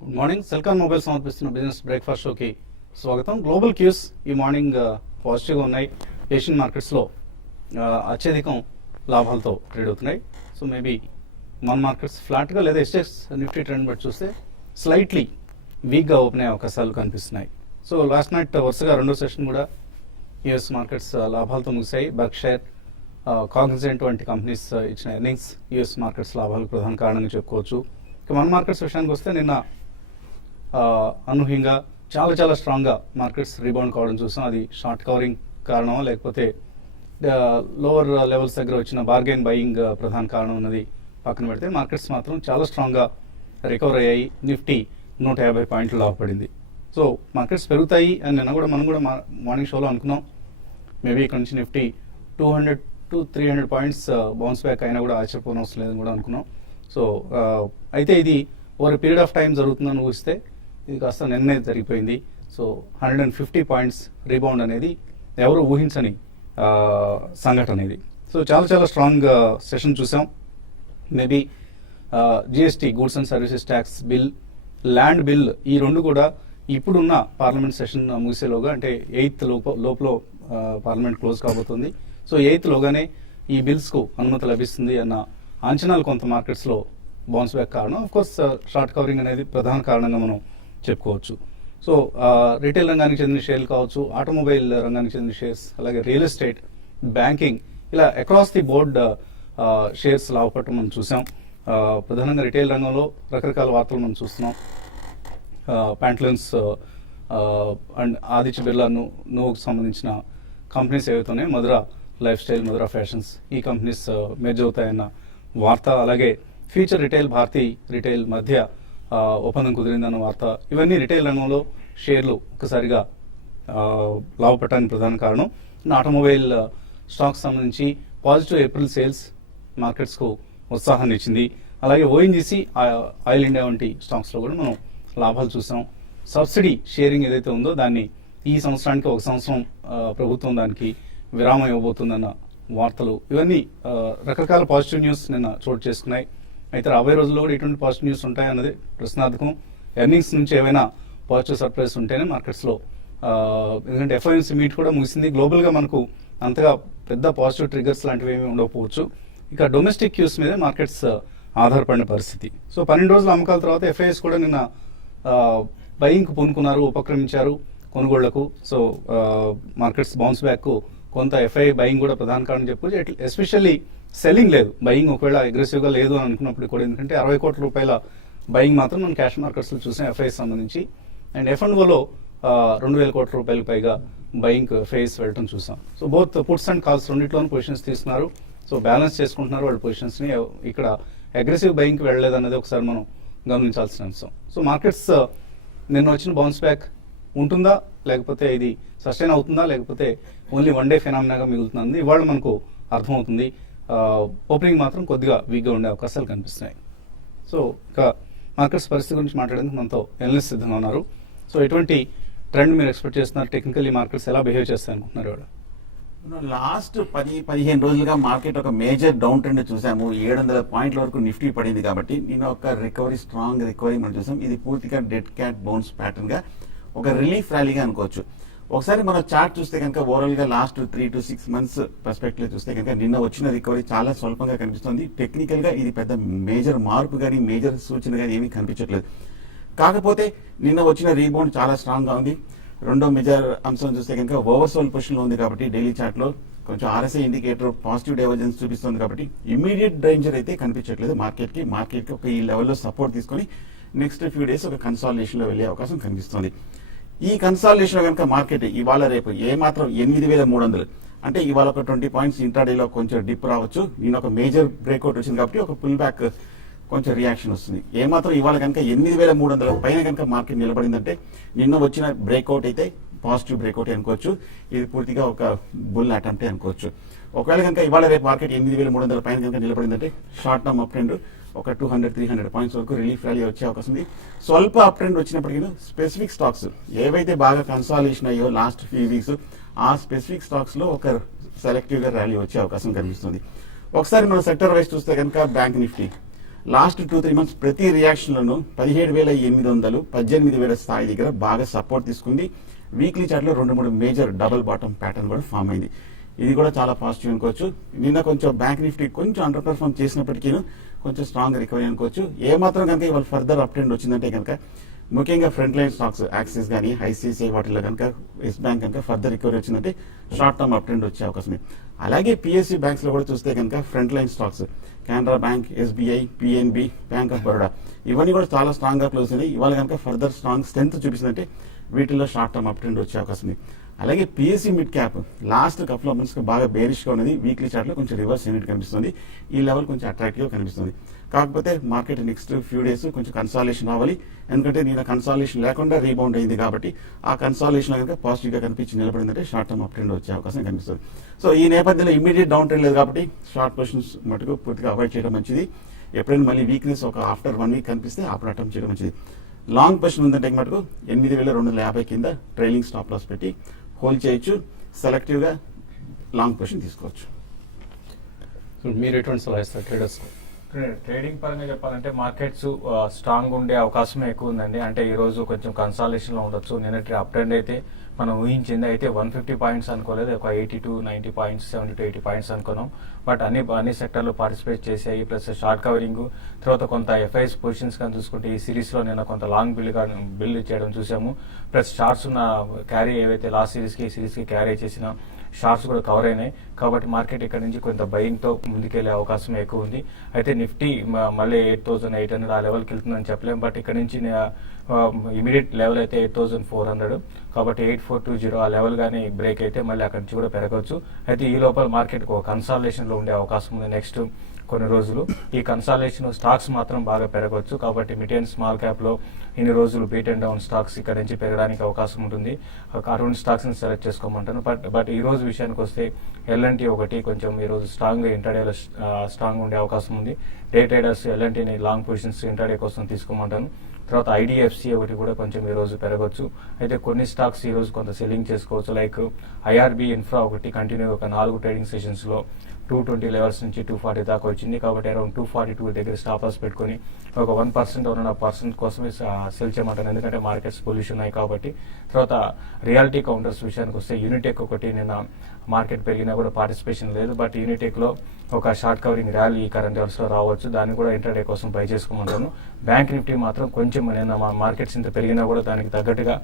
Good morning. Celkon mobile సమర్పిస్తున్న business breakfast షోకి స్వాగతం. గ్లోబల్ క్యూస్ ఈ మార్నింగ్ పాజిటివ్గా ఉన్నాయి. ఏషియన్ మార్కెట్స్లో అత్యధికం లాభాలతో ట్రేడ్ అవుతున్నాయి. సో మేబీ మన మార్కెట్స్ ఫ్లాట్గా లేదా ఎస్టెక్స్ నిఫ్టీ ట్రెండ్ బట్టి చూస్తే స్లైట్లీ వీక్గా ఓపెన్ అయ్యే అవకాశాలు కనిపిస్తున్నాయి. సో లాస్ట్ నైట్ వరుసగా రెండో సెషన్ కూడా యూఎస్ మార్కెట్స్ లాభాలతో ముగిశాయి. బర్క్షైర్, కాగ్నిజెంట్ వంటి కంపెనీస్ ఇచ్చిన ఎర్నింగ్స్ యూఎస్ మార్కెట్స్ లాభాలకు ప్రధాన కారణంగా చెప్పుకోవచ్చు. ఇక మన మార్కెట్స్ విషయానికి వస్తే నిన్న అనూహ్యంగా చాలా స్ట్రాంగ్గా మార్కెట్స్ రీబౌండ్ కావడం చూసాం. అది షార్ట్ కవరింగ్ కారణమా లేకపోతే లోవర్ లెవెల్స్ దగ్గర వచ్చిన బార్గెన్ బయింగ్ ప్రధాన కారణం ఉన్నది పక్కన పెడితే మార్కెట్స్ మాత్రం చాలా స్ట్రాంగ్గా రికవర్ అయ్యాయి. నిఫ్టీ 150 పాయింట్లు లాభపడింది. సో మార్కెట్స్ పెరుగుతాయి అని నిన్న కూడా మనం కూడా మార్నింగ్ షోలో అనుకున్నాం. మేబీ ఇక్కడ నుంచి Nifty 200 to 300 points bounce back అయినా కూడా ఆశ్చర్యపోనవసరం లేదని కూడా అనుకున్నాం. సో అయితే ఇది ఓవర్ పీరియడ్ ఆఫ్ టైం జరుగుతుందని ఊహిస్తే ఇది కాస్త నిన్నే జరిగిపోయింది. సో 150 పాయింట్స్ రీబౌండ్ అనేది ఎవరు ఊహించని సంఘటన ఇది. సో చాలా స్ట్రాంగ్ సెషన్ చూసాం. Maybe GST, goods and services tax bill, land bill, ఈ రెండు కూడా ఇప్పుడున్న పార్లమెంట్ సెషన్ ముగిసేలోగా అంటే 8th లోపల పార్లమెంట్ క్లోజ్ కాబోతుంది. సో 8th లోగానే ఈ బిల్స్కు అనుమతి లభిస్తుంది అన్న అంచనాలు కొంత మార్కెట్స్లో బౌన్స్ బ్యాక్ కారణం. ఆఫ్ కోర్స్ షార్ట్ కవరింగ్ అనేది ప్రధాన కారణంగా మనం చెప్పుకోవచ్చు. సో రిటైల్ రంగానికి చెందిన షేర్లు కావచ్చు, ఆటోమొబైల్ రంగానికి చెందిన షేర్స్, అలాగే రియల్ ఎస్టేట్, బ్యాంకింగ్, ఇలా అక్రాస్ ది బోర్డ్ షేర్స్ లాభపడటం మనం చూసాం. ప్రధానంగా రిటైల్ రంగంలో రకరకాల వార్తలు మనం చూస్తున్నాం. ప్యాంట్లూన్స్ అండ్ ఆదిత్య బిర్లా నోకు సంబంధించిన కంపెనీస్ ఏవైతే ఉన్నాయో, Madura lifestyle, Madura fashions, ఈ కంపెనీస్ మెర్జ్ అవుతాయన్న వార్త, అలాగే ఫ్యూచర్ రిటైల్, భారతీ రిటైల్ మధ్య ఒప్పందం కుదిరిందన్న వార్త, ఇవన్నీ రిటైల్ రంగంలో షేర్లు ఒక్కసారిగా లాభపడటానికి ప్రధాన కారణం. ఆటోమొబైల్ స్టాక్స్ సంబంధించి పాజిటివ్ ఏప్రిల్ సేల్స్ మార్కెట్స్కు ఉత్సాహాన్ని ఇచ్చింది. అలాగే ఓఎన్జీసీ, ఆయిల్ ఇండియా వంటి స్టాక్స్లో కూడా మనం లాభాలు చూసాం. సబ్సిడీ షేరింగ్ ఏదైతే ఉందో దాన్ని ఈ సంవత్సరానికి 1 సంవత్సరం ప్రభుత్వం దానికి విరామం ఇవ్వబోతుందన్న వార్తలు, ఇవన్నీ రకరకాల పాజిటివ్ న్యూస్ నిన్న చోటు చేసుకున్నాయి. అయితే రాబోయే రోజుల్లో కూడా ఇటువంటి పాజిటివ్ న్యూస్ ఉంటాయన్నది ప్రశ్నార్థకం. ఎర్నింగ్స్ నుంచి ఏమైనా పాజిటివ్ సర్ప్రైజ్ ఉంటేనే మార్కెట్స్లో, ఎందుకంటే ఎఫ్ఓఎంసీ మీట్ కూడా ముగిసింది. గ్లోబల్గా మనకు అంతగా పెద్ద పాజిటివ్ ట్రిగర్స్ లాంటివి ఏమీ ఉండకపోవచ్చు. ఇక డొమెస్టిక్ క్యూస్ మీద మార్కెట్స్ ఆధారపడిన పరిస్థితి. సో 12 రోజుల అమ్మకాల తర్వాత ఎఫ్ఐఎస్ కూడా నిన్న బయింగ్కు పూనుకున్నారు, ఉపక్రమించారు కొనుగోళ్లకు. సో మార్కెట్స్ బౌన్స్ బ్యాక్ కొంత ఎఫ్ఐ బయింగ్ కూడా ప్రధాన కారణం చెప్పుకోవచ్చు. ఎస్పెషల్లీ సెల్లింగ్ లేదు, బయింగ్ ఒకవేళ అగ్రెసివ్గా లేదు అని అనుకున్నప్పుడు కూడా, ఎందుకంటే 60 కోట్ల రూపాయల బయింగ్ మాత్రం మనం క్యాష్ మార్కెట్స్లో చూసాం ఎఫ్ఐఎస్ సంబంధించి. అండ్ F&Oలో 2,000 కోట్ల రూపాయలకు పైగా బయింగ్ ఎఫ్ఐఎస్ వెళ్ళడం చూసాం. So both puts and calls రెండింటిలోనూ పొజిషన్స్ తీసుకున్నారు. సో బ్యాలెన్స్ చేసుకుంటున్నారు వాళ్ళ పొజిషన్స్ని. ఇక్కడ అగ్రెసివ్ బయింగ్కి వెళ్ళలేదు అన్నది ఒకసారి మనం గమనించాల్సిన అంశం. సో మార్కెట్స్ నిన్న వచ్చిన బౌన్స్ బ్యాక్ ఉంటుందా, లేకపోతే ఇది సస్టైన్ అవుతుందా, లేకపోతే ఓన్లీ వన్ డే ఫెనామినాగా మిగులుతుంది, ఇవాళ మనకు అర్థమవుతుంది. ఓపెనింగ్ మాత్రం కొద్దిగా వీక్గా ఉండే అవకాశాలు కనిపిస్తున్నాయి. సో ఇక మార్కెట్స్ పరిస్థితి గురించి మాట్లాడేందుకు మనతో ఎనలిస్ట్ సిద్ధంగా ఉన్నారు. సో ఎటువంటి ట్రెండ్ మీరు ఎక్స్పెక్ట్ చేస్తున్నారు? టెక్నికల్లీ మార్కెట్స్ ఎలా బిహేవ్ చేస్తాయి అనుకుంటున్నారు? ఇవాళ లాస్ట్ 10-15 రోజులుగా మార్కెట్ ఒక మేజర్ డౌన్ ట్రెండ్ చూసాము. 700 పాయింట్ల వరకు నిఫ్టీ పడింది. కాబట్టి నేను ఒక స్ట్రాంగ్ రికవరీ మనం చూసాం. ఇది పూర్తిగా డెడ్ క్యాట్ బౌన్స్ ప్యాటర్న్ గా ఒక రిలీఫ్ ర్యాలీగా అనుకోవచ్చు. ఒకసారి మనం చార్ట్ చూస్తే కనుక ఓవరాల్ గా లాస్ట్ 3 to 6 months పర్స్పెక్టివ్ చూస్తే కనుక నిన్న వచ్చిన రికవరీ చాలా స్వల్పంగా కనిపిస్తుంది. టెక్నికల్ గా ఇది పెద్ద మేజర్ మార్పు కానీ మేజర్ సూచన కానీ ఏమీ కనిపించట్లేదు. కాకపోతే నిన్న వచ్చిన రీబౌండ్ చాలా స్ట్రాంగ్ గా ఉంది. రెండో మేజర్ అంశం చూస్తే కనుక ఓవర్సోల్ పొజిషన్ లో ఉంది. కాబట్టి డైలీ చార్ట్ లో కొంచెం ఆర్ఎస్ఐ ఇండికేటర్ పాజిటివ్ డైవర్జెన్స్ చూపిస్తుంది. కాబట్టి ఇమీడియట్ డేంజర్ అయితే కనిపించట్లేదు మార్కెట్ కి ఒక ఈ లెవెల్లో సపోర్ట్ తీసుకొని నెక్స్ట్ ఫ్యూ డేస్ ఒక కన్సాలిడేషన్ లో వెళ్లే అవకాశం కనిపిస్తుంది. ఈ కన్సాలిడేషన్ లో కనుక మార్కెట్ ఇవాళ రేపు ఏమాత్రం 8,300 అంటే ఇవాళ ఒక 20 పాయింట్స్ ఇంట్రాడేలో కొంచెం డిప్ రావచ్చు. నేను ఒక మేజర్ బ్రేక్అవుట్ వచ్చింది కాబట్టి ఒక పుల్ బ్యాక్ కొంచెం రియాక్షన్ వస్తుంది. ఏమాత్రం ఇవాళ కనుక 8,300 పైన కనుక మార్కెట్ నిలబడిందంటే నిన్న వచ్చిన బ్రేక్అవుట్ అయితే పాజిటివ్ బ్రేక్అవుట్ అనుకోవచ్చు. ఇది పూర్తిగా ఒక బుల్ అటెంప్ట్ అనుకోవచ్చు. ఒకవేళ కనుక ఇవాళ రేపు మార్కెట్ 8,300 పైన కనుక నిలబడిందంటే షార్ట్ టర్మ్ అప్ ట్రెండ్ ఒక 200-300 పాయింట్స్ వరకు రిలీఫ్ ర్యాలీ వచ్చే అవకాశం ఉంది. స్వల్ప అప్ ట్రెండ్ వచ్చినప్పటికీ స్పెసిఫిక్ స్టాక్స్ ఏవైతే బాగా కన్సాలిడేషన్ అయ్యో లాస్ట్ ఫ్యూ వీక్స్, ఆ స్పెసిఫిక్ స్టాక్స్ లో ఒక సెలెక్టివ్ గా ర్యాలీ వచ్చే అవకాశం కనిపిస్తుంది. ఒకసారి మనం సెక్టర్ వైజ్ చూస్తే కనుక బ్యాంక్ నిఫ్టీ లాస్ట్ 2-3 మంత్స్ ప్రతి రియాక్షన్ లోను 17,800, 18,000 స్థాయి దగ్గర బాగా సపోర్ట్ తీసుకుంది. వీక్లీ చార్ట్ లో 2-3 మేజర్ డబుల్ బాటమ్ ప్యాటర్న్ కూడా ఫామ్ అయింది. ఇది కూడా చాలా పాజిటివ్ అనుకోవచ్చు. నిన్న కొంచెం బ్యాంక్ నిఫ్టీ కొంచెం అండర్ పెర్ఫార్మ్ చేసినప్పటికీ కొంచెం స్ట్రాంగ్ రికవరీ అనుకోవచ్చు. ఏ మాత్రం కనుక ఇవాళ ఫర్దర్ అప్ ట్రెండ్ వచ్చిందంటే కనుక ముఖ్యంగా ఫ్రంట్ లైన్ స్టాక్స్ యాక్సిస్ కానీ ఐసిఐసిఐ వాటిలో కనుక ఎస్ బ్యాంక్ కనుక ఫర్దర్ రికవరీ వచ్చిందంటే షార్ట్ టర్మ్ అప్ ట్రెండ్ వచ్చే అవకాశం ఉంది. అలాగే పిఎస్సి బ్యాంక్స్ లో కూడా చూస్తే కనుక front line stocks Canara bank, SBI, PNB, bank of Baroda ఇవన్నీ కూడా చాలా స్ట్రాంగ్ గా క్లోజ్ అయినాయి. ఇవాళ కనుక ఫర్దర్ స్ట్రాంగ్ స్ట్రెంత్ చూపిస్తుందంటే వీటిల్లో షార్ట్ టర్మ్ అప్ ట్రెండ్ వచ్చే అవకాశం ఉంది. అలాగే PSC mid cap last couple of months బాగా బేరిష్ గా ఉన్నది. వీక్లీ చార్ట్ లో కొంచెం రివర్స్ అయినట్టు కనిపిస్తుంది. ఈ లెవెల్ కొంచెం అట్రాక్టివ్ గా కనిపిస్తుంది. కాకపోతే మార్కెట్ నెక్స్ట్ ఫ్యూ డేస్ కొంచెం కన్సాలేషన్ రావాలి. ఎందుకంటే నేను కన్సాలేషన్ లేకుండా రీబౌండ్ అయింది కాబట్టి ఆ కన్సాలేషన్ కనుక పాజిటివ్ గా కనిపించి నిలబడిందంటే షార్ట్ టర్మ్ అప్ ట్రెండ్ వచ్చే అవకాశం కనిపిస్తుంది. సో ఈ నేపథ్యంలో ఇమీడియట్ డౌన్ ట్రెండ్ లేదు కాబట్టి షార్ట్ పొజిషన్స్ మటుకు పూర్తిగా అవాయిడ్ చేయడం మంచిది. ఎప్పుడైనా మళ్ళీ వీక్నెస్ ఒక ఆఫ్టర్ 1 వీక్ కనిపిస్తే అప్పుడు అటెంప్ట్ చేయడం మంచిది. లాంగ్ పొజిషన్ ఉందంటే మటుకు 8,250 కింద ట్రైలింగ్ స్టాప్ లాస్ పెట్టి హోల్డ్ చేయొచ్చు. సెలెక్టివ్ గా లాంగ్ పొజిషన్ తీసుకోవచ్చు. మీరు ఎటువంటి సలహా ఇస్తారు ట్రేడర్స్? ట్రేడింగ్ పరంగా చెప్పాలంటే మార్కెట్స్ స్ట్రాంగ్ ఉండే అవకాశమే ఎక్కువ ఉందండి. అంటే ఈ రోజు కొంచెం కన్సాలేషన్ లో ఉండొచ్చు. నిన్నటి అప్ ట్రెండ్ అయితే మనం ఊహించింది అయితే 150 పాయింట్స్ అనుకోలేదు, ఒక 80-90 పాయింట్స్, 70-80 పాయింట్స్ అనుకున్నాం. బట్ అన్ని సెక్టర్లు పార్టిసిపేట్ చేసాయి. ప్లస్ షార్ట్ కవరింగ్ తర్వాత కొంత ఎఫ్ఐఎస్ పొజిషన్స్ కానీ చూసుకుంటే ఈ సిరీస్ లో నిన్న కొంత లాంగ్ బిల్ చేయడం చూసాము. ప్లస్ షార్ట్స్ ఉన్న క్యారీ ఏవైతే లాస్ట్ సిరీస్ కి ఈ సిరీస్ కి క్యారీ చేసిన షార్ట్స్ కూడా కవర్ అయినాయి. కాబట్టి మార్కెట్ ఇక్కడ నుంచి కొంత బయింగ్ తో ముందుకెళ్లే అవకాశం ఎక్కువ ఉంది. అయితే నిఫ్టీ మళ్ళీ 8,800 ఆ లెవెల్కి వెళ్తుందని చెప్పలేం. బట్ ఇక్కడ నుంచి ఇమీడియట్ లెవెల్ అయితే 8,400, కాబట్టి 8,420 ఆ లెవెల్ గానీ బ్రేక్ అయితే మళ్ళీ అక్కడి నుంచి కూడా పెరగవచ్చు. అయితే ఈ లోపల మార్కెట్ ఒక కన్సాలేషన్ లో ఉండే అవకాశం ఉంది నెక్స్ట్ కొన్ని రోజులు. ఈ కన్సాలేషన్ స్టాక్స్ మాత్రం బాగా పెరగవచ్చు. కాబట్టి మిడ్ అండ్ స్మాల్ క్యాప్ లో ఇన్ని రోజులు బీట్ అండ్ డౌన్ స్టాక్స్ ఇక్కడ నుంచి పెరగడానికి అవకాశం ఉంటుంది. అటువంటి స్టాక్స్ ని సెలెక్ట్ చేసుకోమంటాను. బట్ ఈ రోజు విషయానికి వస్తే ఎల్ఎన్టీ ఒకటి కొంచెం ఈ రోజు స్ట్రాంగ్ ఇంటర్డేలో స్ట్రాంగ్ ఉండే అవకాశం ఉంది. డే ట్రేడర్స్ ఎల్ఎన్టీని లాంగ్ పొజిషన్స్ ఇంటర్డే కోసం తీసుకోమంటాను. తర్వాత ఐడిఎఫ్సి ఒకటి కూడా కొంచెం ఈ రోజు పెరగవచ్చు. అయితే కొన్ని స్టాక్స్ ఈ రోజు కొంత సెల్లింగ్ చేసుకోవచ్చు. లైక్ ఐఆర్బి ఇన్ఫ్రా ఒకటి కంటిన్యూ ఒక 4 ట్రేడింగ్ సెషన్స్ లో 220 లెవెల్స్ నుంచి 240 దాకా వచ్చింది. కాబట్టి అరౌండ్ 242 దగ్గర స్టాప్ లాస్ పెట్టుకుని ఒక 1% 1.5% కోసమే సెల్ చేయమంటాను. ఎందుకంటే మార్కెట్స్ పొల్యూషన్ ఉన్నాయి కాబట్టి. తర్వాత రియాలిటీ కౌంటర్స్ విషయానికి వస్తే యూనిటెక్ ఒకటి నిన్న మార్కెట్ పెరిగినా కూడా పార్టిసిపేషన్ లేదు. బట్ యూనిటెక్ లో ఒక short covering rally current hours లో రావచ్చు. దాన్ని కూడా ఇంటర్డే కోసం బై చేసుకోమంటాను. బ్యాంక్ నిఫ్టీ మాత్రం కొంచెం నిన్న మార్కెట్స్ ఇంత పెరిగినా కూడా దానికి తగ్గట్టుగా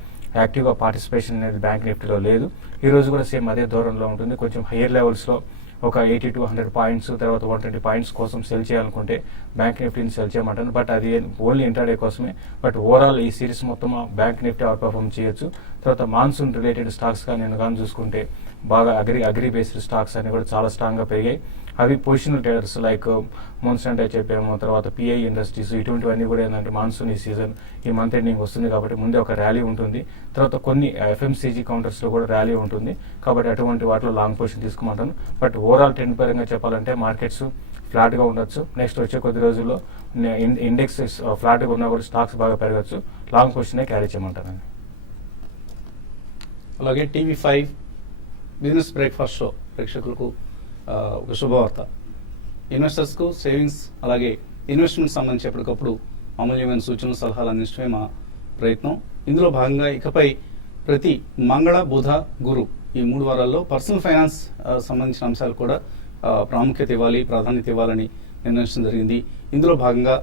యాక్టివ్ గా పార్టిసిపేషన్ అనేది బ్యాంక్ నిఫ్టీలో లేదు. ఈ రోజు కూడా సేమ్ అదే ధోరణిలో ఉంటుంది. కొంచెం హైయర్ లెవెల్స్ లో ఒక 80-100 పాయింట్స్ తర్వాత 120 పాయింట్స్ కోసం సెల్ చేయాలనుకుంటే బ్యాంక్ నిఫ్టీని సెల్ చేయమంటాను. బట్ అది ఓన్లీ ఇంటర్డే కోసమే. బట్ ఓవరాల్ ఈ సిరీస్ మొత్తం బ్యాంక్ నిఫ్టీ అవుట్ పర్ఫార్మ్ చేయొచ్చు. తర్వాత మాన్సూన్ రిలేటెడ్ స్టాక్స్ కానీ నేను కానీ చూసుకుంటే బాగా అగ్రి బేస్డ్ స్టాక్స్ అన్ని కూడా చాలా స్ట్రాంగ్ గా పెరిగాయి. అవి పొజిషనల్ ట్రేడర్స్ లైక్ మోన్సెంట్ చెప్పాము, తర్వాత పిఐ ఇండస్ట్రీస్ ఇటువంటివన్నీ కూడా ఏంటంటే మాన్సూన్ ఈ సీజన్ ఈ మంత్ ఎండింగ్ వస్తుంది కాబట్టి ముందే ఒక ర్యాలీ ఉంటుంది. తర్వాత కొన్ని ఎఫ్ఎంసీజీ కౌంటర్స్ లో కూడా ర్యాలీ ఉంటుంది. కాబట్టి అటువంటి వాటిలో లాంగ్ పొజిషన్ తీసుకోమంటాను. బట్ ఓవరాల్ ట్రెండ్ పరంగా చెప్పాలంటే మార్కెట్స్ ఫ్లాట్ గా ఉండొచ్చు. నెక్స్ట్ వచ్చే కొద్ది రోజుల్లో ఇండెక్స్ ఫ్లాట్ గా ఉన్నా కూడా స్టాక్స్ బాగా పెరగచ్చు. లాంగ్ పొజిషన్ క్యారీ చేయమంటాను. అలాగే టీవీ5 బిజినెస్ బ్రేక్ఫాస్ట్ షో ప్రేక్షకులకు ఒక శుభవార్త. ఇన్వెస్టర్స్కు సేవింగ్స్ అలాగే ఇన్వెస్ట్మెంట్ సంబంధించి ఎప్పటికప్పుడు అమూల్యమైన సూచనలు సలహాలు అందించడమే మా ప్రయత్నం. ఇందులో భాగంగా ఇకపై ప్రతి మంగళ, బుధ, గురు ఈ 3 వారాల్లో పర్సనల్ ఫైనాన్స్ సంబంధించిన అంశాలు కూడా ప్రాముఖ్యత ఇవ్వాలి, ప్రాధాన్యత ఇవ్వాలని నిర్ణయించడం జరిగింది. ఇందులో భాగంగా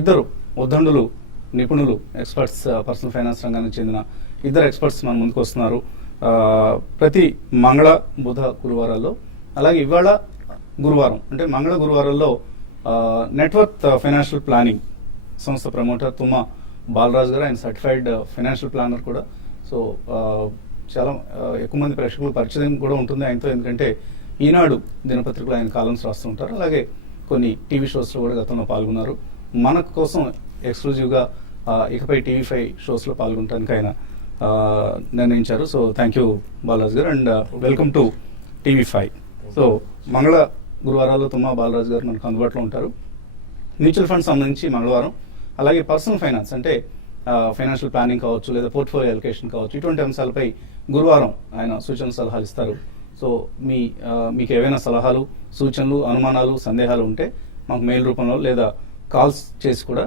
ఇద్దరు ఉద్దండులు, నిపుణులు, ఎక్స్పర్ట్స్, పర్సనల్ ఫైనాన్స్ రంగానికి చెందిన ఇద్దరు ఎక్స్పర్ట్స్ మన ముందుకు వస్తున్నారు ప్రతి మంగళ, బుధ, గురువారాల్లో. అలాగే ఇవాళ గురువారం అంటే మంగళ గురువారాల్లో నెట్వర్క్ ఫైనాన్షియల్ ప్లానింగ్ సంస్థ ప్రమోటర్ తుమ్మా బాలరాజు గారు, ఆయన సర్టిఫైడ్ ఫైనాన్షియల్ ప్లానర్ కూడా. సో చాలా ఎక్కువ మంది ప్రేక్షకులు పరిచయం కూడా ఉంటుంది ఆయనతో. ఎందుకంటే ఈనాడు దినపత్రికలో ఆయన కాలమ్స్ రాస్తూ ఉంటారు. అలాగే కొన్ని టీవీ షోస్లో కూడా గతంలో పాల్గొన్నారు. మన కోసం ఎక్స్క్లూజివ్గా ఇకపై టీవీ5 షోస్లో పాల్గొనడానికి ఆయన నిర్ణయించారు. సో థ్యాంక్ యూ బాలరాజు గారు and welcome to TV5. So మంగళ గురువారాలు తుమ్మా బాలరాజు గారు మనకు అందుబాటులో ఉంటారు. మ్యూచువల్ ఫండ్స్ సంబంధించి మంగళవారం, అలాగే పర్సనల్ ఫైనాన్స్ అంటే ఫైనాన్షియల్ ప్లానింగ్ కావచ్చు లేదా పోర్ట్ఫోలియో అలొకేషన్ కావచ్చు, ఇటువంటి అంశాలపై గురువారం ఆయన సూచనలు సలహాలు ఇస్తారు. సో మీకు ఏవైనా సలహాలు, సూచనలు, అనుమానాలు, సందేహాలు ఉంటే మాకు మెయిల్ రూపంలో లేదా కాల్స్ చేసి కూడా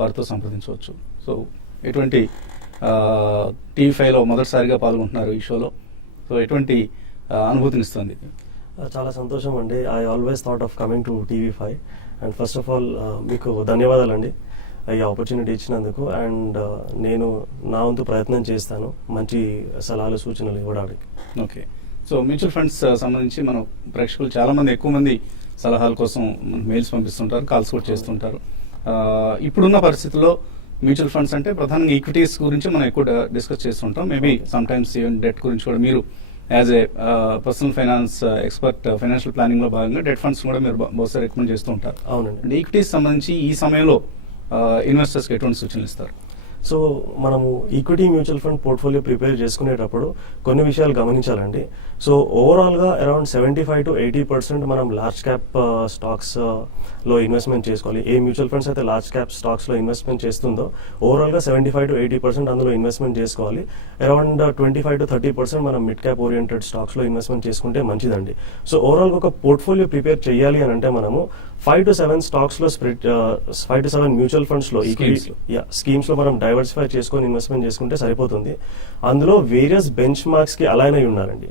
వారితో సంప్రదించవచ్చు. సో ఎటువంటి TV5లో మొదటిసారిగా పాల్గొంటున్నారు ఈ షోలో. సో ఎటువంటి అనుభూతినిస్తుంది? చాలా సంతోషం అండి. I always thought of coming to TV5 and first of all మీకు ధన్యవాదాలండి ఈ ఆపర్చునిటీ ఇచ్చినందుకు. అండ్ నేను నా వంతు ప్రయత్నం చేస్తాను మంచి సలహాలు, సూచనలు ఇవ్వడానికి. ఓకే. సో మ్యూచువల్ ఫండ్స్ సంబంధించి మన ప్రేక్షకులు చాలామంది, ఎక్కువ మంది సలహాల కోసం మెయిల్స్ పంపిస్తుంటారు, కాల్స్ కూడా చేస్తుంటారు. ఇప్పుడున్న పరిస్థితుల్లో మ్యూచువల్ ఫండ్స్ అంటే ప్రధానంగా ఈక్విటీస్ గురించి మనం ఎక్కువ డిస్కస్ చేస్తుంటాం. Maybe some times even debt గురించి కూడా మీరు as a personal finance expert, financial planning లో భాగంగా డెట్ ఫండ్స్ కూడా మీరు బహుశా రికమెండ్ చేస్తూ ఉంటారు. అవునండి. ఈక్విటీస్ సంబంధించి ఈ సమయంలో ఇన్వెస్టర్స్కి ఎటువంటి సూచనలు ఇస్తారు? సో మనము equity mutual fund portfolio prepare చేసుకునేటప్పుడు కొన్ని విషయాలు గమనించాలండి. సో ఓవరాల్గా అరౌండ్ 75 to 80% మనం లార్జ్ క్యాప్ స్టాక్స్లో ఇన్వెస్ట్మెంట్ చేసుకోవాలి. ఏ మ్యూచువల్ ఫండ్స్ అయితే లార్జ్ క్యాప్ స్టాక్స్లో ఇన్వెస్ట్మెంట్ చేస్తుందో ఓవరాల్గా 75 to 80% అందులో ఇన్వెస్ట్మెంట్ చేసుకోవాలి. అరౌండ్ 25 to 30% మనం మిడ్ క్యాప్ ఓరియంటెడ్ స్టాక్స్లో ఇన్వెస్ట్మెంట్ చేసుకుంటే మంచిదండి. సో ఓవరాల్గా ఒక పోర్ట్ఫోలియో ప్రిపేర్ చేయాలి అని అంటే మనము 5 to 7 స్టాక్స్లో స్ప్రెడ్, 5 to 7 మ్యూచువల్ ఫండ్స్లో స్కీమ్స్లో మనం డైవర్సిఫై చేసుకొని ఇన్వెస్ట్మెంట్ చేసుకుంటే సరిపోతుంది. అందులో వేరియస్ బెంచ్ మార్క్స్కి అలైన్ అయి ఉన్నారండి.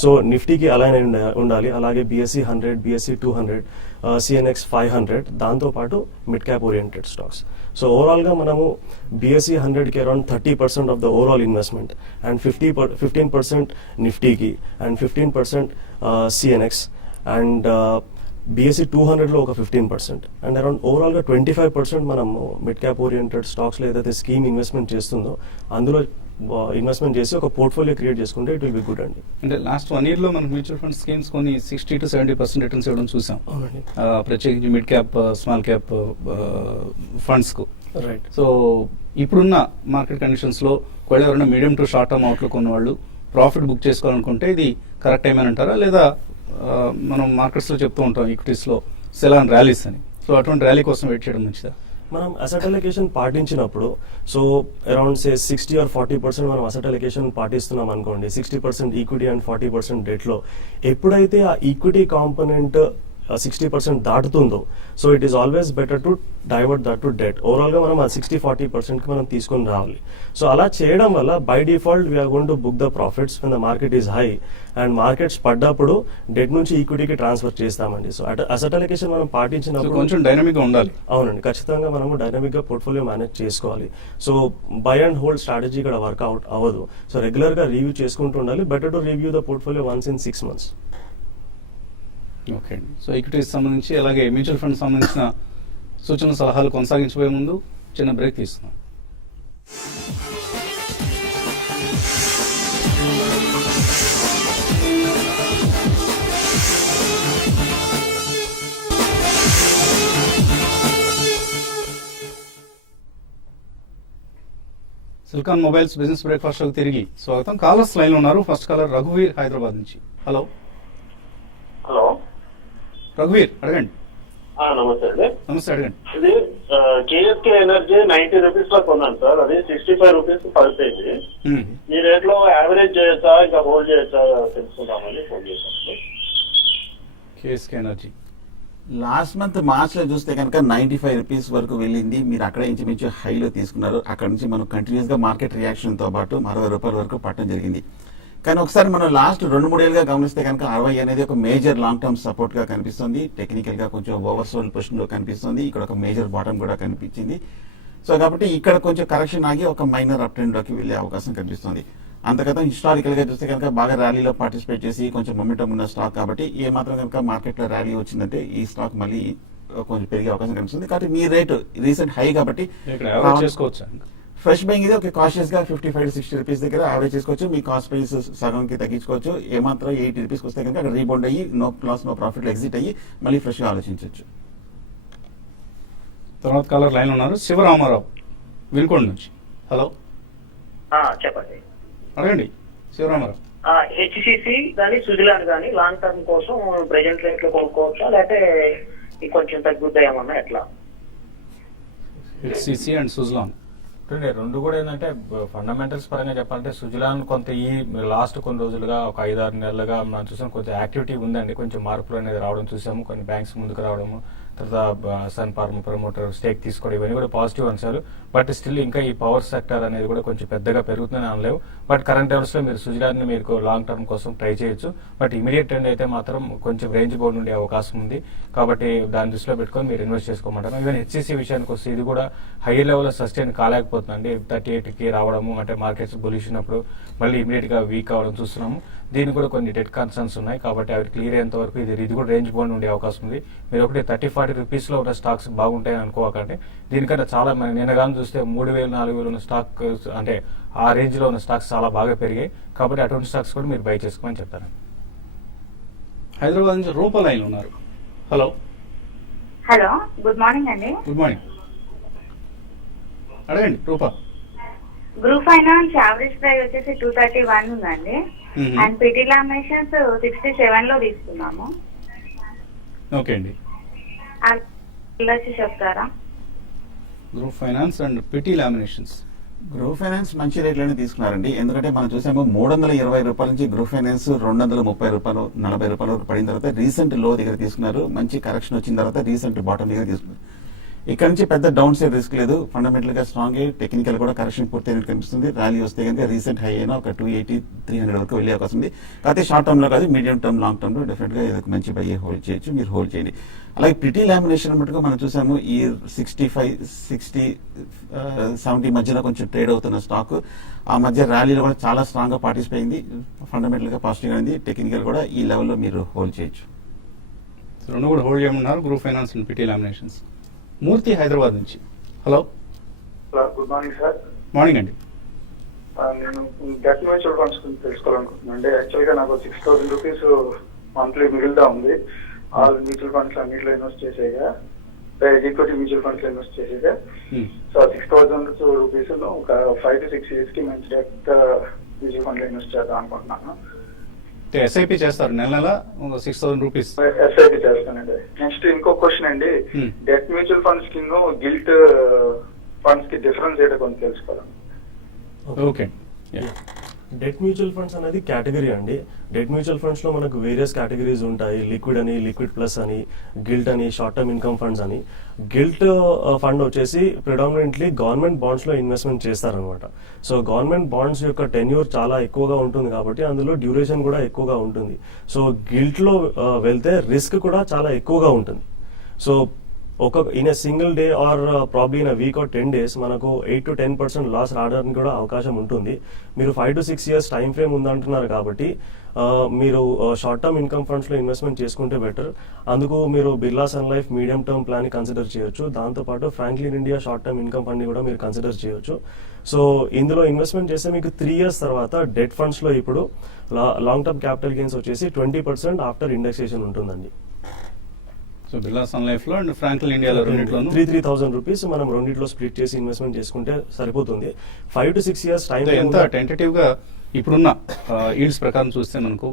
సో నిఫ్టీకి అలైన్ అయి ఉండాలి, అలాగే BSE 100, BSE 200, CNX 500, దాంతోపాటు mid cap oriented stocks. So ఓవరాల్గా మనము BSE 100కి around 30% of the overall investment and 15% నిఫ్టీకి అండ్ 15% CNX అండ్ BSE 200లో ఒక 15% అండ్ అరౌండ్ ఓవరాల్గా 25% మనం మిడ్ క్యాప్ ఓరియంటెడ్ స్టాక్స్లో ఏదైతే స్కీమ్ ఇన్వెస్ట్మెంట్ చేస్తుందో అందులో ఇన్వెస్ట్మెంట్ చేసి ఒక పోర్ట్ఫోలియో క్రియేట్ చేసుకుంటే ఇట్ విల్ బి గుడ్ అండి. అంటే లాస్ట్ 1 year లో మనం మ్యూచువల్ ఫండ్ స్కీమ్స్ కొన్ని 60 to 70% రిటర్న్స్ ఇవ్వడం చూసాం. అవునండి. ప్రత్యేకించి mid cap, small cap funds కు. రైట్. సో ఇప్పుడున్న మార్కెట్ కండిషన్స్ లో ఒకవేళ ఎవరైనా medium to short term outlook ఉన్న వాళ్ళు ప్రాఫిట్ బుక్ చేసుకోవాలనుకుంటే ఇది కరెక్ట్ టైం అని అంటారా, లేదా మనం మార్కెట్స్ లో చెప్తూ ఉంటాం ఈక్విటీస్ లో సెల్ అండ్ ర్యాలీస్ అని, సో అటువంటి ర్యాలీ కోసం వెయిట్ చేయడం మంచిదా? మనం అసెట్ అలొకేషన్ పాటించినప్పుడు సో అరౌండ్ 60 or 40% మనం అసెట్ అలొకేషన్ పాటిస్తున్నాం అనుకోండి, 60% ఈక్విటీ అండ్ 40% డెట్లో, ఎప్పుడైతే ఆ ఈక్విటీ కాంపోనెంట్ 60% దాటుతుందో so it is always better to divert that to debt. ఓవరాల్గా మనం ఆ 60-40%కి మనం తీసుకొని రావాలి. సో అలా చేయడం వల్ల by default we are going to book the profits when the market is high and markets పడ్డప్పుడు డెట్ నుంచి ఈక్విటీకి ట్రాన్స్ఫర్ చేస్తామండి. సో అసెట్ అలొకేషన్ మనం పాటించినప్పుడు కొంచెం డైనమిక్ గా ఉండాలి. అవునండి, ఖచ్చితంగా మనము డైనమిక్ గా పోర్ట్ఫోలియో మేనేజ్ చేసుకోవాలి. So by and hold strategy ఇక్కడ వర్కౌట్ అవ్వదు. సో రెగ్యులర్ గా రివ్యూ చేసుకుంటూ ఉండాలి. Better to review the portfolio once in 6 months. Okay అండి. సో ఈక్విటీస్ సంబంధించి అలాగే మ్యూచువల్ ఫండ్ సంబంధించిన సూచన సలహాలు కొనసాగించబోయే ముందు చిన్న బ్రేక్ తీసుకుందాం. సిలికాన్ మొబైల్స్ బిజినెస్ బ్రేక్ఫాస్ట్ షోకి తిరిగి స్వాగతం. కాలర్స్ లైన్ లో ఉన్నారు. ఫస్ట్ కాలర్ రఘువీర్, హైదరాబాద్ నుంచి. హలో రఘువీర్, అడగండి. నమస్తే అండి. నమస్తే, అడగండి. ఇది KSK ఎనర్జీ 90 రూపీస్ లో కొన్నాను సార్. అది 65 రూపీస్ పడిపోయింది. ఈ రేట్ లో యావరేజ్ చేయొచ్చా, ఇంకా హోల్డ్ చేయొచ్చా తెలుసుకుందామని ఫోన్ చేశాను. KSK energy last month March లో చూస్తే కనుక 95 రూపీస్ వరకు వెళ్ళింది. మీరు అక్కడ ఇంచుమించు హైలో తీసుకున్నారు. అక్కడ నుంచి మనం కంటిన్యూస్ గా మార్కెట్ రియాక్షన్ తో పాటు 60 రూపాయల వరకు పట్టడం జరిగింది. కానీ ఒకసారి మనం లాస్ట్ 2-3 ఏళ్ళుగా గమనిస్తే కనుక 60 అనేది ఒక మేజర్ లాంగ్ టర్మ్ సపోర్ట్ గా కనిపిస్తుంది. టెక్నికల్ గా కొంచెం ఓవర్ సోల్డ్ పొజిషన్ లో కనిపిస్తుంది. ఇక్కడ ఒక మేజర్ బాటమ్ కూడా కనిపించింది. సో కాబట్టి ఇక్కడ కొంచెం కరెక్షన్ ఆగి ఒక మైనర్ అప్ ట్రెండ్ లోకి వెళ్లే అవకాశం కనిపిస్తుంది. అంతకన్నా హిస్టారికల్ గా చూస్తే కనుక బాగా ర్యాలీలో పార్టిసిపేట్ చేసి కొంచెం మొమెంటం ఉన్న స్టాక్ కాబట్టి ఏ మాత్రం కనుక మార్కెట్ లో ర్యాలీ వచ్చిందంటే ఈ స్టాక్ మళ్ళీ కొంచెం పెరిగే అవకాశం కనిపిస్తుంది. కాబట్టి మీ రేటు రీసెంట్ హై కాబట్టి ఫ్రెష్ బయింగ్ ఇది ఒక కాషియస్ గా 55 to 60 రూపీస్ దగ్గర యావరేజ్ చేసుకోవచ్చు. మీ కాస్ట్ ప్రైస్ సగంకి తగ్గించుకోవచ్చు. ఏమాత్రం 80 రూపీస్ వస్తే కనుక అక్కడ రీబౌండ్ అయ్యి no loss no profit exit అయ్యి మళ్ళీ ఫ్రెష్ గా ఆలోచించవచ్చు. తర్వాత కాలర్ లైన్ ఉన్నారు శివరామారావు, వినుకొండ నుంచి. హలో చెప్పండి. అడగండి శివరామారావు. హెచ్సిసి కానీ సుజిలాన్ కానీ లాంగ్ టర్మ్ కోసం ప్రెజెంట్ రేట్ లో కొనుక్కోవచ్చా, లేకపోతే కొంచెం తగ్గుద్దాయేమన్నా ఎట్లా? హెచ్సిసి అండ్ సుజ్లాన్ చూడండి, రెండు కూడా ఏంటంటే ఫండమెంటల్స్ పరంగా చెప్పాలంటే సుజలాన్ కొంత ఈ లాస్ట్ కొన్ని రోజులుగా ఒక 5-6 నెలలుగా మనం చూసాం కొంచెం యాక్టివిటీ ఉందండి, కొంచెం మార్పులు అనేది రావడం చూసాము, కొన్ని బ్యాంక్స్ ముందుకు రావడము, తర్వాత సన్ ఫార్మ్ ప్రమోటర్ స్టేక్ తీసుకోవడం, ఇవన్నీ కూడా పాజిటివ్ అంశాలు. బట్ స్టిల్ ఇంకా ఈ పవర్ సెక్టర్ అనేది కూడా కొంచెం పెద్దగా పెరుగుతుందని అనలేవు. బట్ కరెంట్ లెవెల్స్ లో మీరు సుజలాన్ ని మీరు లాంగ్ టర్మ్ కోసం ట్రై చేయొచ్చు. బట్ ఇమీడియట్ ట్రెండ్ అయితే మాత్రం కొంచెం రేంజ్ బౌండ్ ఉండే అవకాశం ఉంది, కాబట్టి దాన్ని దృష్టిలో పెట్టుకొని మీరు ఇన్వెస్ట్ చేసుకోమంటారు. ఈవెన్ హెచ్సిసి విషయానికి వస్తే ఇది కూడా హైయర్ లెవెల్ సస్టైన్ కాలేకపోతుందండి. 38కి రావడము అంటే మార్కెట్స్ బులిష్ ఉన్నప్పుడు మళ్ళీ ఇమీడియట్ గా వీక్ అవడం చూస్తున్నాము. దీనికి కూడా కొన్ని డెట్ కన్సర్న్స్ ఉన్నాయి, కాబట్టి అవి క్లియర్ అయ్యేంత వరకు ఇది కూడా రేంజ్ బౌండ్ ఉండే అవకాశం ఉంది. మీరు ఒకటి 30-40 రూపీస్ లో ఉన్న స్టాక్స్ బాగుంటాయని అనుకోకండి. దీనికంటే చాలా నిన్నగానే చూస్తే 3,000-4,000 ఉన్న స్టాక్ అంటే ఆ రేంజ్ లో ఉన్న స్టాక్స్ చాలా బాగా పెరిగాయి, కాబట్టి అటువంటి స్టాక్స్ కూడా మీరు బై చేసుకోమని చెప్తాను. హైదరాబాద్ నుంచి రూపా లైన్ ఉన్నారు. హలో హలో, గుడ్ మార్నింగ్ అండి. గుడ్ మార్నింగ్, అడగండి రూపా. గ్రూప్ ఫైనాన్స్ యావరేజ్ ప్రైస్ వచ్చేసి 231 ఉందండి. మ్మ్. అండ్ పిటి లామినేషన్స్ 67 లో తీసుకున్నాము. ఓకే అండి. వచ్చి చెప్తారా? Group finance and PT laminations. Group finance మంచి రేట్లోనే తీసుకున్నారండి, ఎందుకంటే మనం చూసాము 320 రూపాయల నుంచి గ్రూప్ ఫైనాన్స్ 230 రూపాయలు 40 రూపాయల వరకు పడిన తర్వాత రీసెంట్ లో దగ్గర తీసుకున్నారు. మంచి కరెక్షన్ వచ్చిన తర్వాత రీసెంట్ బాటమ్ దగ్గర తీసుకున్నారు. ఇక్కడ నుంచి పెద్ద డౌన్ సైడ్ రిస్క్ లేదు, ఫండమెంటల్ గా స్ట్రాంగ్ టెక్నికల్ కూడా కరెక్షన్ పూర్తయినట్టు కనిపిస్తుంది. ర్యాలీ వస్తే కనుక రీసెంట్ హై అయినా ఒక 280-300 వరకు వెళ్ళే అవకాశం ఉంది. కాకపోతే షార్ట్ టర్మ్ లో కాదు, మీడియం టర్మ్ లాంగ్ టర్మ్ లో డెఫినెట్ గా ఇది మంచి బై హోల్డ్ చేయొచ్చు, మీరు హోల్డ్ చేయండి. అలాగే పిటి లామినేషన్ మటుకు మనం చూసాము ఈ 65-60-70 మధ్యలో కొంచెం ట్రేడ్ అవుతున్న స్టాక్ ఆ మధ్య ర్యాలీలో కూడా చాలా స్ట్రాంగ్ గా పార్టిసిపేట్ అయింది, ఫండమెంటల్ గా పాజిటివ్ గా ఉంది, టెక్నికల్ కూడా ఈ లెవెల్లో మీరు హోల్డ్ చేయొచ్చు. రెండు కూడా హోల్డ్ చేయమన్నారు, group finance and PT laminations. Murthy Hyderabad నుంచి. Hello good morning sir. Morning అండి. నేను డెట్ మ్యూచువల్ ఫండ్స్ గురించి తెలుసుకోవాలనుకుంటున్నాను అండి. యాక్చువల్గా నాకు 6,000 రూపీస్ మంత్లీ మిగులుతా ఉంది. ఆల్ మ్యూచువల్ ఫండ్స్ అన్నింటిలో ఇన్వెస్ట్ చేసేగా, ఈక్విటీ మ్యూచువల్ ఫండ్స్ లో ఇన్వెస్ట్ చేసేగా. సో 6,000 రూపీస్ ఒక 5 to 6 years కి మంచి డెట్ మ్యూచువల్ ఫండ్ లో ఇన్వెస్ట్ చేద్దాం అనుకుంటున్నాను. ఎస్ఐపి చేస్తారు నెల నెల 6,000 రూపీస్ ఎస్ఐపి చేస్తానండి. నెక్స్ట్ ఇంకో క్వశ్చన్ అండి, డెట్ మ్యూచువల్ ఫండ్స్ కి గిల్ట్ ఫండ్స్ కి డిఫరెన్స్ ఏంటో కొంచెం తెలుసుకోవాలి. ఓకే. డెట్ మ్యూచువల్ ఫండ్స్ అనేది కేటగిరీ అండి. డెట్ మ్యూచువల్ ఫండ్స్ లో మనకు వేరియస్ కేటగిరీస్ ఉంటాయి. లిక్విడ్ అని, లిక్విడ్ ప్లస్ అని, గిల్ట్ అని, షార్ట్ టర్మ్ ఇన్కమ్ ఫండ్స్ అని. గిల్ట్ ఫండ్ వచ్చేసి ప్రిడామినెంట్లీ గవర్నమెంట్ బాండ్స్ లో ఇన్వెస్ట్మెంట్ చేస్తారనమాట. సో గవర్నమెంట్ బాండ్స్ యొక్క టెన్యూర్ చాలా ఎక్కువగా ఉంటుంది కాబట్టి అందులో డ్యూరేషన్ కూడా ఎక్కువగా ఉంటుంది. సో గిల్ట్ లో వెళ్తే రిస్క్ కూడా చాలా ఎక్కువగా ఉంటుంది. So in a single day or probably in week or 10 days మనకు 8 to 10% లాస్ రావడానికి కూడా అవకాశం ఉంటుంది. మీరు 5 to 6 years టైం ఫ్రేమ్ ఉందంటున్నారు కాబట్టి మీరు షార్ట్ టర్మ్ ఇన్కమ్ ఫండ్స్ లో ఇన్వెస్ట్మెంట్ చేసుకుంటే బెటర్. అందుకు మీరు Birla Sun Life medium term plan ని కన్సిడర్ చేయొచ్చు. దాంతోపాటు Franklin India short term income fund ని కూడా మీరు కన్సిడర్ చేయొచ్చు. సో ఇందులో ఇన్వెస్ట్మెంట్ చేస్తే మీకు 3 years తర్వాత డెట్ ఫండ్స్ లో ఇప్పుడు లాంగ్ టర్మ్ క్యాపిటల్ గెయిన్స్ వచ్చేసి 20% ఆఫ్టర్ ఇండెక్సేషన్ ఉంటుందండి. సో బిర్లా సన్ లైఫ్ లో అండ్ ఫ్రాంక్లిన్ ఇండియాలో రెండిట్లోనూ 3,000 రూపీస్ మనం రెండిట్లో స్ప్లిట్ చేసి ఇన్వెస్ట్మెంట్ చేసుకుంటే సరిపోతుంది. 5 to 6 years టైం ఎంత టెంటేటివ్ గా ఇప్పుడున్న ఈల్డ్స్ ప్రకారం చూస్తే మనకు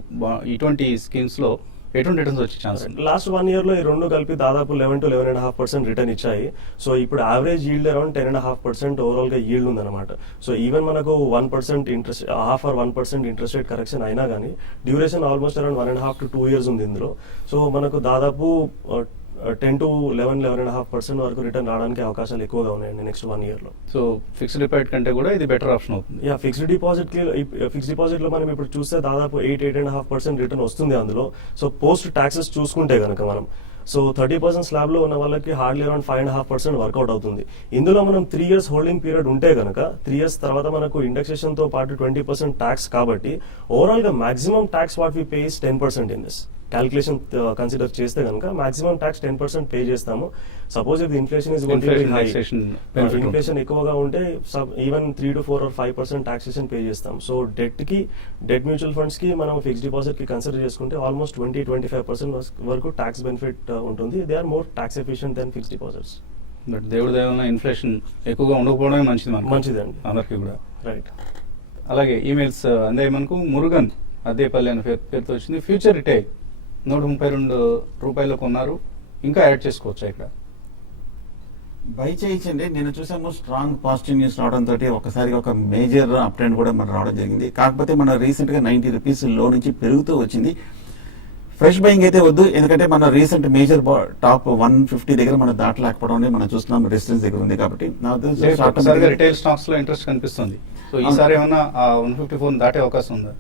ఇటువంటి స్కీమ్స్ లో ఎటువంటి రిటర్న్స్ వచ్చే ఛాన్స్? లాస్ట్ 1 year లో ఈ రెండు కలిపి దాదాపు 11 to 11.5% రిటర్న్ ఇచ్చాయి. సో ఇప్పుడు యావరేజ్ ఈల్డ్ అరౌండ్ 10.5% ఓవరాల్ గా ఈల్డ్ ఉందన్నమాట. సో ఈవెన్ మనకు 1% ఇంట్రెస్ట్ 1% ఇంట్రెస్ట్ రేట్ కరెక్షన్ అయినా కానీ duration almost around 1.5 to 2 years ఉంది ఇందులో. సో మనకు దాదాపు 10 to 11.5% వరకు రిటర్న్ రావడానికి అవకాశాలు ఎక్కువగా ఉన్నాయండి నెక్స్ట్ 1 year లో. సో ఫిక్స్డ్ డిపాజిట్ కంటే కూడా ఇది బెటర్ ఆప్షన్ అవుతుంది. యా, ఫిక్స్డ్ డిపాజిట్ లో మనం ఇప్పుడు చూస్తే దాదాపు 8.5% రిటర్న్ వస్తుంది అందులో. సో పోస్ట్ ట్యాక్సెస్ చూసుకుంటే కనుక మనం 30% స్లాబ్ లో ఉన్న వాళ్ళకి హార్డ్లీ అరౌండ్ 5.5% వర్కౌట్ అవుతుంది. ఇందులో మనం 3 years హోల్డింగ్ పీరియడ్ ఉంటే కనుక 3 years తర్వాత మనకు ఇండెక్సేషన్ తో పాటు 20% ట్యాక్స్ కాబట్టి ఓవరాల్ గా maximum tax what we pay is 10% in this calculation consider చేస్తే కనుక మాక్సిమం ట్యాక్స్ 10% పే చేస్తాము. సపోజ్ ఇది ఇన్ఫ్లేషన్ ఇస్ ఇన్ఫ్లేషన్ ఎక్కువగా ఉంటే even 3 to 4 or 5% taxation pay చేస్తాం. సో డెట్ మ్యూచువల్ ఫండ్స్ కి మనం ఫిక్స్డ్ డిపాజిట్ కి కన్సిడర్ చేసుకుంటే ఆల్మోస్ట్ 20-25% వరకు ట్యాక్స్ బెనిఫిట్ ఉంటుంది. They are more tax efficient than fixed deposits. But దేవుడి దయ వల్ల ఇన్ఫ్లేషన్ ఎక్కువగా ఉండకపోవడమే మంచిది మంచిదండి అందరికీ కూడా. రైట్. అలాగే ఈమెయిల్స్ అందే మనకు మురుగన్ అద్దేపల్లి అనే పేరుతో వచ్చింది. ఫ్యూచర్ రిటైల్ 132 రూపాయలు కొన్నారు, ఇంకా యాడ్ చేసుకోవచ్చా ఇక్కడ? బై చేయించండి. నేను చూసాము స్ట్రాంగ్ పాజిటివ్ న్యూస్ రావడంతో ఒకసారి ఒక మేజర్ అప్ ట్రెండ్ కూడా మనం రావడం జరిగింది. కాకపోతే మన రీసెంట్ గా 90 రూపీస్ లో నుంచి పెరుగుతూ వచ్చింది. ఫ్రెష్ బయింగ్ అయితే వద్దు, ఎందుకంటే మన రీసెంట్ మేజర్ టాప్ 150 దగ్గర మనం దాటలేకపోవడం మనం చూస్తున్నాం, రెసిస్టెన్స్ దగ్గర ఉంది. కాబట్టి నా ఉద్దేశం రిటైల్ స్టాక్స్ లో ఇంట్రెస్ట్ కనిపిస్తుంది. సో ఈసారి ఏమన్నా 154 దాటే అవకాశం ఉందా?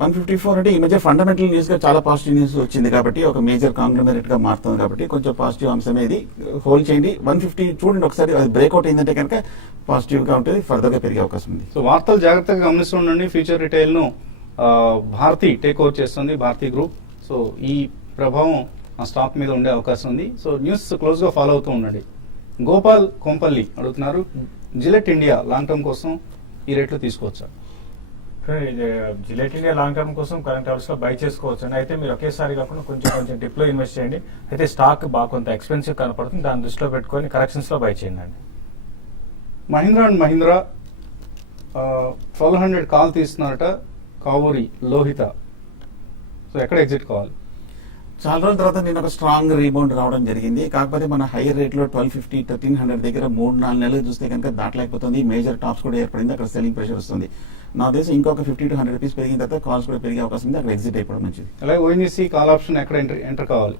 154 అంటే ఈ మధ్య ఫండమెంటల్ న్యూస్ గా చాలా పాజిటివ్ న్యూస్ వచ్చింది కాబట్టి ఒక మేజర్ కాంగ్లోమరేట్ గా మారుతుంది కాబట్టి కొంచెం పాజిటివ్ అంశం ఇది. హోల్డ్ చేయండి. 150 చూడండి ఒకసారి, అది బ్రేక్అవుట్ అయిందంటే కనుక పాజిటివ్ గా ఉంటుంది, ఫర్దర్ గా పెరిగే అవకాశం ఉంది. సో వార్తలు జాగ్రత్తగా గమనిస్తుండండి. ఫ్యూచర్ రిటైల్ ను భారతి టేక్ ఓవర్ చేస్తుంది, భారతీ గ్రూప్. సో ఈ ప్రభావం ఆ స్టాక్ మీద ఉండే అవకాశం ఉంది. సో న్యూస్ క్లోజ్ గా ఫాలో అవుతూ ఉండండి. గోపాల్ కొంపల్లి అడుగుతున్నారు, జిలెట్ ఇండియా లాంగ్ టర్మ్ కోసం ఈ రేట్లో తీసుకోవచ్చా? జిలెట్ ఇండియా లాంగ్ టర్మ్ కోసం కరెంట్ లెవెల్స్ లో బై చేసుకోవచ్చు అండి. అయితే మీరు ఒకేసారి కాకుండా కొంచెం డిప్ లో ఇన్వెస్ట్ చేయండి. అయితే స్టాక్ బాగా కొంత ఎక్స్పెన్సివ్ కనపడుతుంది, దాన్ని దృష్టిలో పెట్టుకొని కరెక్షన్స్ లో బై చేయండి అండి. మహీంద్రా అండ్ మహీంద్రా 1200 కాల్ తీస్తున్నారట, కావూరి లోహిత. సో ఎక్కడ ఎగ్జిట్ కావాలి? చాలా రోజుల తర్వాత నేను ఒక స్ట్రాంగ్ రీబౌండ్ రావడం జరిగింది. కాకపోతే మన హైయర్ రేట్ లో 1250, 1300 దగ్గర 3-4 నెలలు చూస్తే కనుక దాటలేకపోతుంది. మేజర్ టాప్స్ కూడా ఏర్పడింది, అక్కడ సెల్లింగ్ ప్రెషర్ వస్తుంది. నా దేశం ఇంకొక 50 to 100 రూపీస్ పెరిగిన తర్వాత కాల్స్ కూడా పెరిగే అవకాశం ఉంది, అక్కడ ఎగ్జిట్ అయిపోవడం మంచిది. అలాగే ఓఎన్జీసీ కాల్ ఆప్షన్ ఎక్కడ ఎంటర్ కావాలి?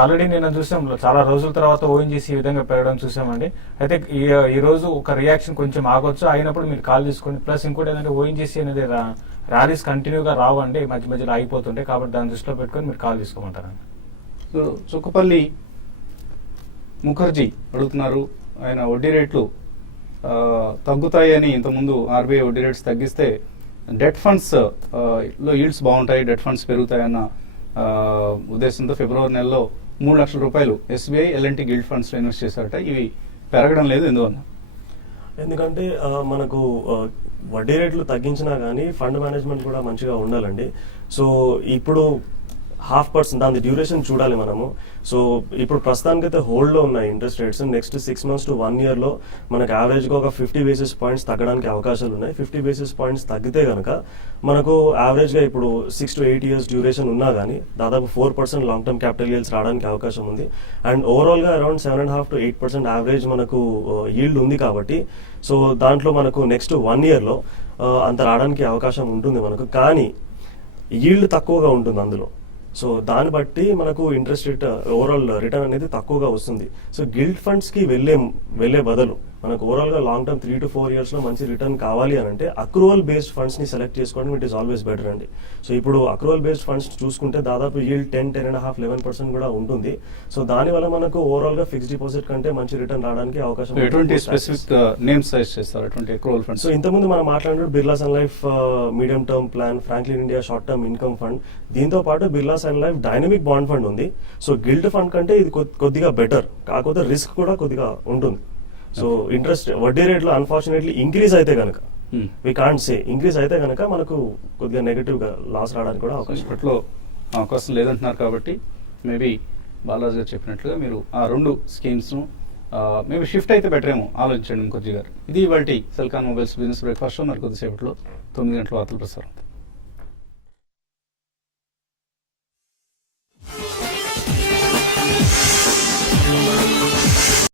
ఆల్రెడీ నేను చూసాం, చాలా రోజుల తర్వాత ఓఎన్జీసీ ఈ విధంగా పెరగడం చూసామండి. అయితే ఈ రోజు ఒక రియాక్షన్ కొంచెం ఆగొచ్చు, అయినప్పుడు మీరు కాల్ తీసుకోండి. ప్లస్ ఇంకోటి ఏంటంటే ఓఎన్జీసీ అనేది ర్యాలీస్ కంటిన్యూగా రావండి, మధ్య మధ్యలో ఆగిపోతుంటాయి. కాబట్టి దాన్ని దృష్టిలో పెట్టుకొని మీరు కాల్ తీసుకోమంటారండి. సో చుక్కపల్లి ముఖర్జీ అడుగుతున్నారు, ఆయన వడ్డీ రేట్లు తగ్గుతాయి అని ఇంతకుముందు ఆర్బీఐ వడ్డీ రేట్స్ తగ్గిస్తే డెట్ ఫండ్స్ లో ఈల్డ్స్ బాగుంటాయి, డెట్ ఫండ్స్ పెరుగుతాయన్న ఉద్దేశంతో ఫిబ్రవరి నెలలో 3 లక్షల రూపాయలు ఎస్బీఐ ఎల్ఎన్టీ గిల్డ్ ఫండ్స్ లో ఇన్వెస్ట్ చేశారట. ఇవి పెరగడం లేదు, ఎందువల్ల? ఎందుకంటే మనకు వడ్డీ రేట్లు తగ్గించినా కానీ ఫండ్ మేనేజ్మెంట్ కూడా మంచిగా ఉండాలండి. సో ఇప్పుడు 0.5% దాని డ్యూరేషన్ చూడాలి మనము. సో ఇప్పుడు ప్రస్తుతానికైతే హోల్డ్లో ఉన్నాయి interest rates. Next 6 months to 1 year లో మనకు యావరేజ్గా ఒక 50 basis points తగ్గడానికి అవకాశాలు ఉన్నాయి. 50 basis points తగ్గితే కనుక మనకు యావరేజ్గా ఇప్పుడు 6 to 8 years డ్యూరేషన్ ఉన్నా కానీ దాదాపు 4% లాంగ్ టర్మ్ క్యాపిటల్ గెయిన్స్ రావడానికి అవకాశం ఉంది. అండ్ ఓవరాల్గా అరౌండ్ 7.5 to 8% యావరేజ్ మనకు ఈల్డ్ ఉంది. కాబట్టి సో దాంట్లో మనకు నెక్స్ట్ 1 year లో అంత రావడానికి అవకాశం ఉంటుంది మనకు. కానీ ఈల్డ్ తక్కువగా ఉంటుంది అందులో. సో దాన్ని బట్టి మనకు ఇంట్రెస్ట్ రేట్ ఓవరాల్ రిటర్న్ అనేది తక్కువగా వస్తుంది. సో గిల్డ్ ఫండ్స్ కి వెళ్లే బదులు మనకు ఓవరాల్ గా లాంగ్ టర్మ్ 3 to 4 years లో మంచి రిటర్న్ కావాలి అని అంటే అక్రూవల్ బేస్డ్ ఫండ్స్ ని సెలెక్ట్ చేసుకోవడం ఇట్ ఈస్ ఆల్వేస్ బెటర్ అండి. సో ఇప్పుడు అక్రూవల్ బేస్డ్ ఫండ్స్ చూసుకుంటే దాదాపు ఈల్డ్ 10.5, 11% కూడా ఉంటుంది. సో దాని వల్ల మనకు ఓవరాల్ గా ఫిక్స్డ్ డిపాజిట్ కంటే మంచి రిటర్న్ రావడానికి అవకాశం. ఎటువంటి స్పెసిఫిక్ నేమ్స్ సజెస్ట్ చేస్తారు అటువంటి అక్రూవల్ ఫండ్స్? సో ఇంతకుముందు మనం మాట్లాడినట్టు Birla Sun Life medium term plan, Franklin India short term income fund, దీంతో పాటు Birla Sun Life dynamic bond fund ఉంది. సో గిల్డ్ ఫండ్ కంటే ఇది కొద్దిగా బెటర్, కాకపోతే రిస్క్ కూడా కొద్దిగా ఉంటుంది. సో ఇంట్రెస్ట్ వడ్డీ రేట్లు అన్ఫార్చునేట్లీ ఇంక్రీజ్ అయితే కనుక వి కాంట్ సే ఇంక్రీజ్ అయితే కనుక మనకు కొద్దిగా నెగటివ్ గా లాస్ రావడానికి కూడా ఇప్పట్లో అవకాశం లేదంటున్నారు. కాబట్టి మేబీ బాలాజీ గారు చెప్పినట్లుగా మీరు ఆ 2 స్కీమ్స్ ను మేబీ షిఫ్ట్ అయితే బెటర్ ఏమో ఆలోచించండి ముఖర్జీ గారు. ఇది ఇవాల్టి సెల్కాన్ మొబైల్స్ బిజినెస్ బ్రేక్ఫాస్ట్. మరి కొద్దిసేపట్లో 9 గంటల వార్తలు ప్రసారం.